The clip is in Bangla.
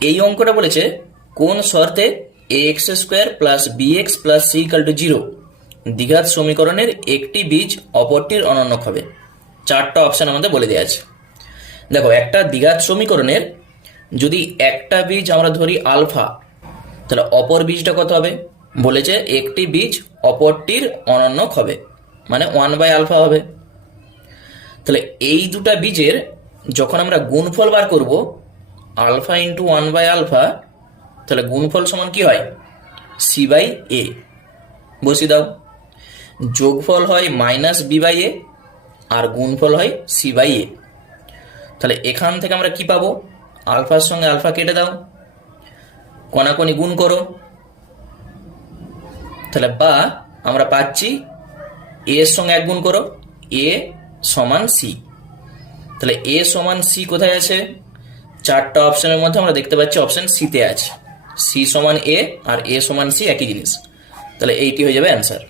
এই অঙ্কটা বলেছে কোন শর্তে a x square plus b x plus c equal to zero দ্বিঘাত সমীকরণের একটি বীজ অপরটির অনন্য হবে চারটা অপশন আমাদের বলে দেওয়া আছে। দেখো, একটা দ্বিঘাত সমীকরণের যদি একটা বীজ আমরা ধরি আলফা, তাহলে অপর বীজটা কত হবে? বলেছে একটি বীজ অপরটির অনন্য হবে মানে ওয়ান বাই আলফা হবে। তাহলে এই দুটা বীজের যখন আমরা গুণফল বার করব alpha into one by alpha, তাহলে গুণফল সমান কি হয়? সি বাই এ বসিয়ে দাও। যোগফল হয় মাইনাস বি বাই এ আর গুণফল হয় সি বাই এ তাহলে এখান থেকে আমরা কি পাবো? আলফার সঙ্গে আলফা কেটে দাও। কণাকণি গুণ করো। তাহলে বা আমরা পাচ্ছি এ এর সঙ্গে এক গুণ করো। এ সমান সি তাহলে এ সমান সি কোথায় আছে? চারটা অপশনের মধ্যে আমরা দেখতে পাচ্ছি অপশন সিতে আছে। সি সমান এ আর এ সমান সি একই জিনিস। তাহলে এইটি হয়ে যাবে অ্যান্সার